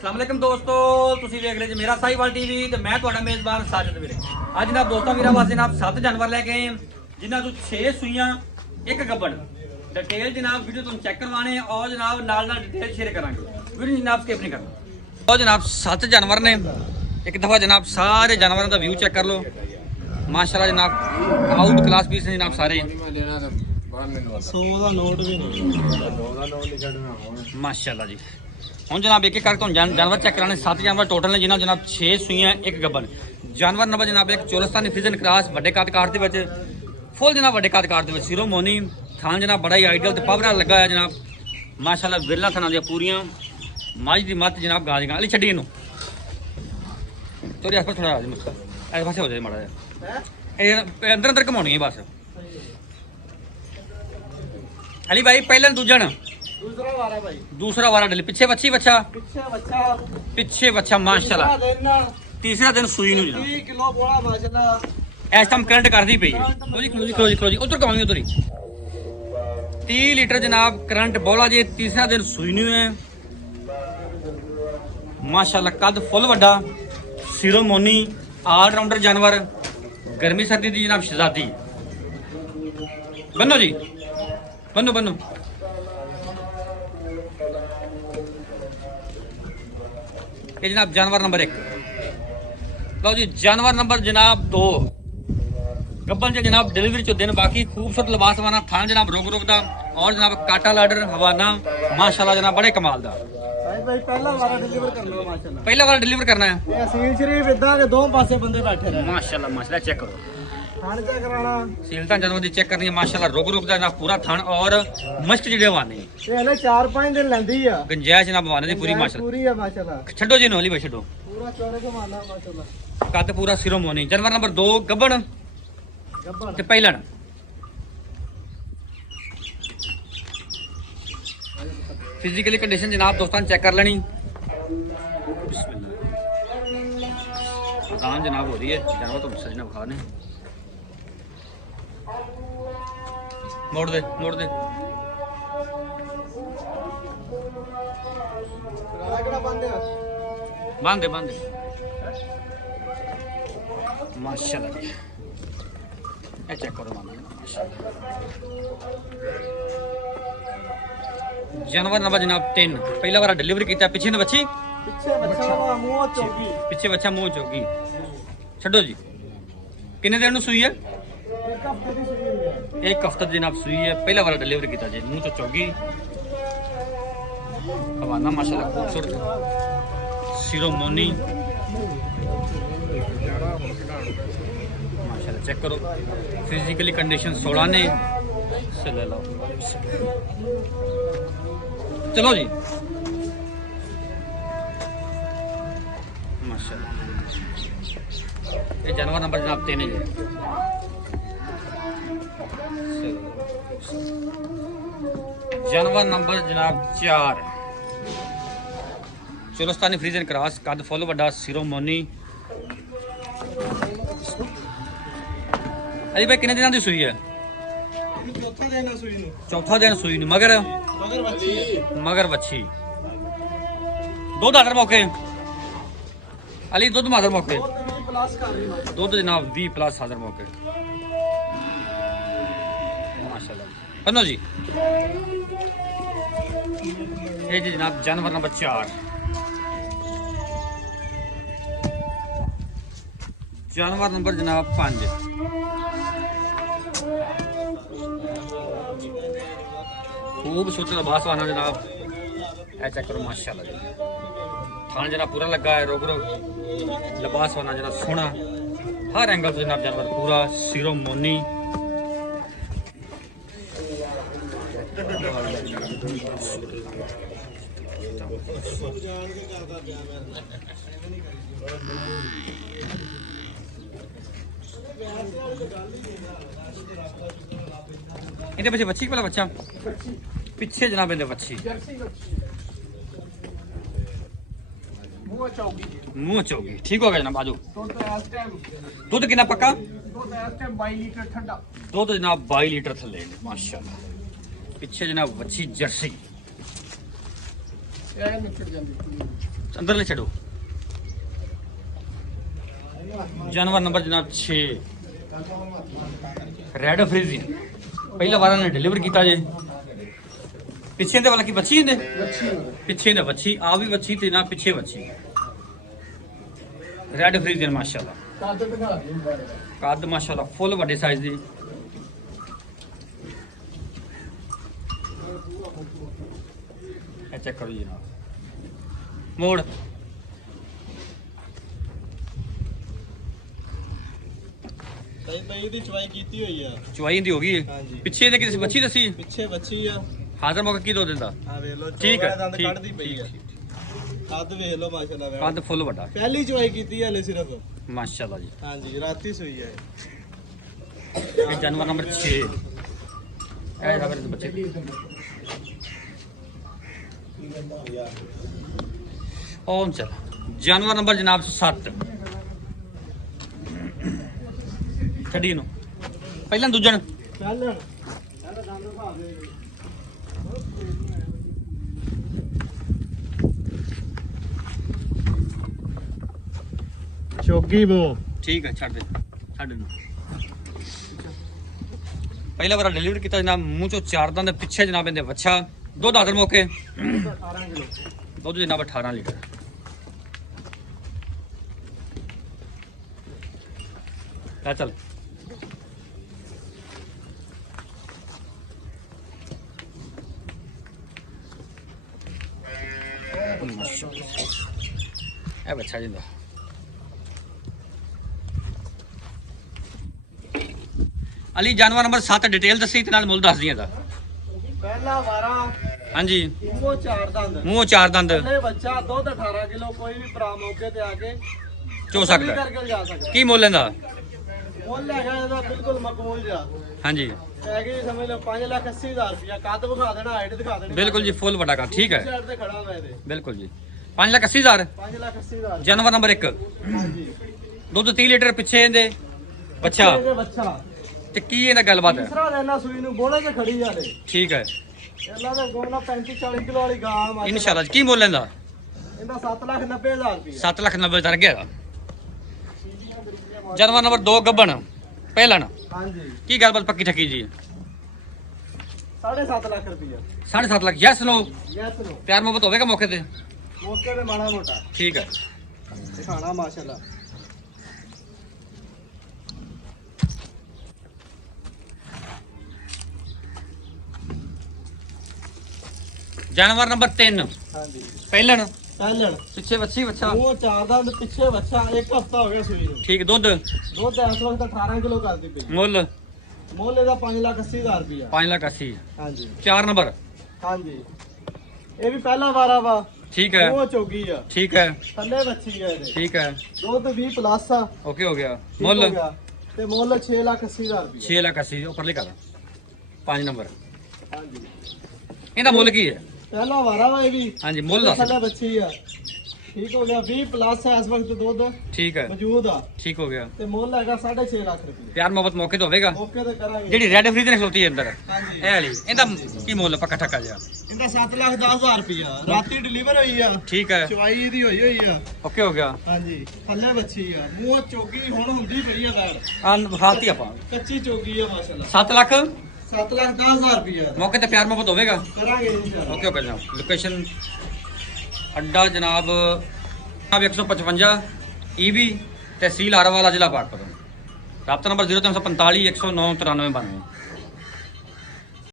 अस्सलाम वालेकुम दोस्तों, ਤੁਸੀਂ ਵੇਖ ਰਹੇ ਜੀ ਮੇਰਾ ਸਾਈਵਾਲ ਟੀਵੀ ਤੇ ਮੈਂ ਤੁਹਾਡਾ ਮੇਜ਼ਬਾਨ ਸਾਜਦ ਵੀਰੇ। ਅੱਜ ਜਨਾਬ ਦੋਸਤਾਂ ਵੀਰਾਂ ਵਾਸਤੇ ਜਨਾਬ 7 ਜਾਨਵਰ ਲੈ ਕੇ ਆਏ ਹਾਂ, ਜਿਨ੍ਹਾਂ ਤੋਂ 6 ਸੂਈਆਂ ਇੱਕ ਗੱਬਣ। डिटेल जनाब वीडियो तुम चेक करवाने और जनाब नाल डिटेल शेयर करांगे, वीडियो जनाब स्किप नहीं करना। और जनाब 7 जानवर ने, एक दफ़ा जनाब सारे जानवरों का व्यू चेक कर लो। माशाल्लाह जनाब आउट क्लास पीस ने जनाब सारे। माशाल्लाह जी। ਹੁਣ जनाब एक एक करके ਤੁਹਾਨੂੰ जानवर चेक कराने। 7 जानवर टोटल ने, जिन्होंने जनाब 6 सूइयां एक गब्बन। जानवर नंबर जनाब एक चोलस्तानी फ्रिजन क्रॉस वड्डे काट दे विच फुल जनाब वड्डे काट दे विच सिरो मोनी थान जनाब बड़ा ही आइडियल ते पावरा लगा है जनाब। माशाल्लाह विरला थाना दी पूरियां माझ दी मत जनाब गा दी अली छड्डी इनू तोरी आस पास थोड़ा ऐसे पासे हो जाए माड़ा जिहा अंदर अंदर घुमाउणी है बस। अली भाई पहले दूजन दूसरा वारा भाई, दूसरा वारा डली पीछे बच्ची बच्चा पीछे बच्चा माशाल्लाह। तीसरा दिन सूई नू जनाब 30 किलो बोला माशाल्लाह। इस टाइम करंट करती पई है। खलो जी उधर कमाऊंगी उधर ही 30 लीटर जनाब करंट बोला जी। तीसरा दिन सूई नू है माशाल्लाह। कद फुल वड्डा सिरो मोनी ऑलराउंडर जानवर। गर्मी सर्दी दी जनाब शहजादी। बनो जी बनो बनो। ये जनाब जानवर नंबर 1। लो जी जानवर नंबर जनाब 2 गब्बन से जनाब डिलीवरी चो दिन बाकी खूबसूरत लिबास वाला थान जनाब रोक रोकदा और जनाब काटा लाडर हवाना माशाल्लाह जनाब बड़े कमाल दा। भाई पहला वारा डिलीवर करना माशाल्लाह। पहला वाला डिलीवर करना है। ये असील शरीफ इदा के दो पासे बंदे बैठे रहे माशाल्लाह माशाल्लाह। चेक करो थान चेक कराना, सीलता जानवर दी चेक करनी है माशाल्लाह। रोक रोक दा जनाब पूरा थान और मस्त जिहड़े वाने ये हले 4-5 दिन लेंदी आ। गंजाइश जनाब वाने दी पूरी माशाल्लाह पूरी है माशाल्लाह। छड्डो जी नोली भाई छड्डो। पूरा चौड़े को माना माशाल्लाह। कद पूरा सिरो मोनी। जानवर नंबर 2 गब्बन गब्बन ते पहलन फिजिकली कंडीशन जनाब दोस्तों चेक कर लेनी। अजान जनाब हो रही है, जानवर तो सजना बुखार ने। मोड़ दे मोड़ दे। बांध दे बांध दे माशाल्लाह जी। ये चेक करो माशाल्लाह। जानवर नंबर जनाब 3 पहला बार डिलीवरी किया। पीछे ने बच्ची पीछे बच्चा मुंह चौकी, पीछे बच्चा मुंह चौकी। छड्डो जी किन्ने दिन नु सूई है? एक हफ्ते दी सुई है। एक हफ्ता जनाब सूई है। पहला बार डिलीवरी किया जी। मुंह तो चौकी हवाना माशाल्लाह खूबसूरत सिरो मोनी माशाल्लाह। चेक करो फिजिकली कंडीशन 16 ने। चलो जी माशाल्लाह। ये जानवर नंबर जनाब 3 है। जानवर नंबर जनाब 4 चोलस्तानी फ्रीजन क्रॉस। कद फुल वड्डा सिरो मोनी। अली भाई कितने दिनों की सूई है? चौथा दिन है सुई नु। चौथा दिन सूई नहीं मगर मगर बच्ची दुध आदर मौके अली दुध मादर मौके प्लस कर रही है दुध जनाब 20+ आदर मौके माशाल्लाह। बनो जी ये जी जनाब जानवर नंबर 4 जानवर नंबर जनाब 5 खूबसूरत लिबास वाला जनाब। ऐ चेक करो माशाल्लाह जी। थान जनाब पूरा लगा है। रोक रोक लिबास वाला जनाब सोहना हर एंगल से जनाब जानवर पूरा सिरो मोनी। इनके पीछे बच्ची वाला बच्चा पीछे जनाब इनके बच्ची मुंह चौकी। ठीक हो गया जनाब आजो। दुध कितना पक्का? दुध जनाब 22 लीटर थले माशाल्लाह। पिछे जनाब वच्छी जर्सी अंदर ले छो। जानवर नंबर जनाब 6 रेड फ्रीजियन पहला बार ने डिलीवर किया जे। पिछे दे वाला की बच्ची दे पिछे दे बच्ची आ भी बच्ची ते ना पिछे बच्ची रेड फ्रीजियन माशाल्लाह कद माशाल्लाह फुल बड़े साइज दी। चेक करो जी जनाब मोड़ ਸਹੀ ਪਈ ਦੀ ਚਵਾਈ ਕੀਤੀ ਹੋਈ ਆ। चुवाई दी होगी ਹਾਂਜੀ। पिछे ने किसी बच्ची दसी ਪਿੱਛੇ ਬੱਚੀ ਆ। हाजिर मौका की दो दिंदा ਆ ਵੇਖ ਲਓ ठीक है ਦੰਦ ठीक ਕੱਢਦੀ ਪਈ ਆ। ਕੱਦ ਵੇਖ ਲਓ ਮਾਸ਼ਾਅੱਲਾ ਵੇ। कद फुल बड़ा ਪਹਿਲੀ ਚਵਾਈ ਕੀਤੀ ਹੈ ਹਲੇ ਸਿਰਫ। माशाल्लाह जी। ਹਾਂਜੀ ਰਾਤੀ ਸੂਈ ਹੈ। ये जानवर नंबर 6 ए रबर दे बच्चे और चल जानवर नंबर जनाब 7 छड़ी नु पहला दूजन ਚੱਲ ਇਹਦਾ ਦੰਦ ਭਾਵ ਦੇ। ਚੋਗੀ ਮੂੰਹ ठीक है छड़ दे छड़ नु पहला बार डिलीवर किया जनाब मुंह चो 4 दंद पिछे जनाब इनदे बच्चा दुध आदर मौके 18 ਕਿਲੋ। दुध जनाब 18 लीटर ला चल ए बच्चा जिंदा अली जानवर नंबर 7 डिटेल दसी ते नाल मुल दस दियां दा ਪਹਿਲਾ ਵਾਰਾ हां जी ਮੂੰਹ ਚਾਰ ਦੰਦ। मुंह 4 दंद ਥੱਲੇ ਬੱਚਾ ਦੁੱਧ 18 ਕਿਲੋ ਕੋਈ ਵੀ ਭਰਾ ਮੌਕੇ ਤੇ ਆ ਕੇ चो सकदा है। ਕਰਕੇ ਜਾ ਸਕਦਾ। की मुल लेंदा ਮੁੱਲ ਹੈਗਾ ਇਹਦਾ ਬਿਲਕੁਲ ਮਕਬੂਲ ਜਾ। हां जी ਹੈਗੀ ਸਮਝ ਲਓ 5,80,000 ਰੁਪਇਆ। ਕੱਦ ਵਿਖਾ ਦੇਣਾ ਹਾਈਟ ਦਿਖਾ ਦੇਣੀ। बिल्कुल जी फुल बड़ा का ठीक है ਸਾਈਡ ਤੇ ਖੜਾ ਮੈਂ ਇਹਦੇ बिल्कुल जी 5,80,000 5,80,000। जानवर नंबर 1 ਹਾਂਜੀ ਦੁੱਧ 30 ਲੀਟਰ ਪਿੱਛੇ ਇਹਦੇ ਬੱਚਾ ਇਹਦੇ ਬੱਚਾ ਤੇ ਕੀ ਇਹਦਾ ਗੱਲਬਾਤ ਹੈ ਤੀਸਰਾ ਦੇਣਾ ਸੂਈ ਨੂੰ ਬੋਲੇ ਤੇ ਖੜੀ ਆਲੇ। ਠੀਕ ਹੈ ਇਹਨਾਂ ਦੇ ਗੋਣਾ 35-40 ਕਿਲੋ ਵਾਲੀ ਗਾਂ ਆ। ਇਨਸ਼ਾਅੱਲਾ ਕੀ ਮੁੱਲ ਲੈਂਦਾ ਇਹਦਾ 7,90,000 ਰੁਪਇਆ। 7,90,000 ਤਰ ਗਿਆ जानवर नंबर 2 ਗੱਬਣ ਪਹਿਲਣ ਹਾਂਜੀ ਕੀ ਗੱਲਬਾਤ ਪੱਕੀ ਠੱਕੀ ਜੀ 7.5 ਲੱਖ ਰੁਪਇਆ। 7.5 ਲੱਖ ਯਸ ਲੋ ਯੈਸ ਨੋ ਪਿਆਰ ਮੁਹੱਬਤ ਹੋਵੇਗਾ ਮੌਕੇ ਤੇ ਮੌਕੇ ਤੇ ਮਾੜਾ ਮੋਟਾ ਠੀਕ ਹੈ ਦਿਖਾਣਾ ਮਾਸ਼ਾਅੱਲਾ। जानवर नंबर 3 ਹਾਂਜੀ ਪਹਿਲਣ ਪਹਿਲਣ ਪਿੱਛੇ ਵੱਛੀ ਬੱਚਾ ਉਹ ਚਾਰ ਦਾ ਤੇ ਪਿੱਛੇ ਬੱਚਾ ਇੱਕ ਹਫਤਾ ਹੋ ਗਿਆ ਸੂਈ ਨੂੰ। ਠੀਕ ਦੁੱਧ ਦੁੱਧ ਇਸ ਵਕਤ 18 ਕਿਲੋ ਕਰਦੀ ਪਈ। ਮੁੱਲ ਮੁੱਲ ਇਹਦਾ 5,80,000 ਰੁਪਇਆ। 5,80,000 ਹਾਂਜੀ 4 ਨੰਬਰ ਹਾਂਜੀ ਇਹ ਵੀ ਪਹਿਲਾ ਵਾਰਾ ਵਾ। ਠੀਕ ਹੈ ਉਹ ਚੋਗੀ ਆ। ਠੀਕ ਹੈ ਥੱਲੇ ਬੱਚੀ ਆ ਇਹਦੇ। ਠੀਕ ਹੈ ਦੁੱਧ 20 ਪਲੱਸ ਆ। ਓਕੇ ਹੋ ਗਿਆ ਠੀਕ ਮੁੱਲ ਹੋ ਗਿਆ। ਤੇ ਮੁੱਲ 6,80,000 ਰੁਪਇਆ। 6,80,000 ਉੱਪਰ ਲਿਖਾ 5 ਨੰਬਰ ਹਾਂਜੀ ਇਹਦਾ ਮੁੱਲ ਕੀ ਹੈ ਪਹਿਲਾ ਵਾਰਾ ਵਾ ਇਹ ਵੀ। ਹਾਂਜੀ ਮੁੱਲ ਦੱਸ ਥੱਲੇ ਬੱਚੀ ਆ। ਠੀਕ ਹੋ ਗਿਆ 20 ਪਲੱਸ ਹੈ ਇਸ ਵਕਤ ਦੁੱਧ ਠੀਕ ਹੈ ਮੌਜੂਦ ਆ। ਠੀਕ ਹੋ ਗਿਆ ਤੇ ਮੁੱਲ ਹੈਗਾ 6.5 ਲੱਖ ਰੁਪਏ। ਪਿਆਰ ਮੁਹੱਬਤ ਮੌਕੇ ਤੇ ਹੋਵੇਗਾ ਮੌਕੇ ਤੇ ਕਰਾਂਗੇ। ਜਿਹੜੀ ਰੈਡ ਫਰੀਜ਼ ਨੇ ਖਲੋਤੀ ਹੈ ਅੰਦਰ ਹਾਂਜੀ ਇਹ ਵਾਲੀ ਇਹਦਾ ਕੀ ਮੁੱਲ ਪੱਕਾ ਠੱਕਾ ਜਿਹਾ ਇਹਦਾ 7,10,000 ਰੁਪਇਆ। ਰਾਤੀ ਡਿਲੀਵਰ ਹੋਈ ਆ। ਠੀਕ ਹੈ ਚਵਾਈ ਇਹਦੀ ਹੋਈ ਆ। ਓਕੇ ਹੋ ਗਿਆ ਹਾਂਜੀ ਥੱਲੇ ਬੱਚੀ ਆ। ਮੂੰਹ ਚੋਗੀ ਹੁਣ ਹੁੰਦੀ ਪਈ ਆ ਵੈੜ। ਆਂ ਵਿਖਾਤੀ ਆਪਾਂ ਕੱਚੀ ਚੋਗੀ ਆ ਮਾਸ਼ਾਅੱਲਾ। 7 ਲੱਖ 7,10,000 ਰੁਪਇਆ ਮੌਕੇ ਤੇ ਪਿਆਰ ਮੁਹੱਬਤ ਹੋਵੇਗਾ ਕਰਾਂਗੇ ਇਨਸ਼ਾਅੱਲਾ। ਓਕੇ ਓਕੇ ਜਨਾਬ ਲੋਕੇਸ਼ਨ ਅੱਡਾ ਜਨਾਬ 155 ਈਬੀ ਤਹਿਸੀਲ ਹਰਵਾਲਾ ਜ਼ਿਲ੍ਹਾ ਪਾਕਪਤਨ ਰਾਬਤਾ ਨੰਬਰ 0345 109 9392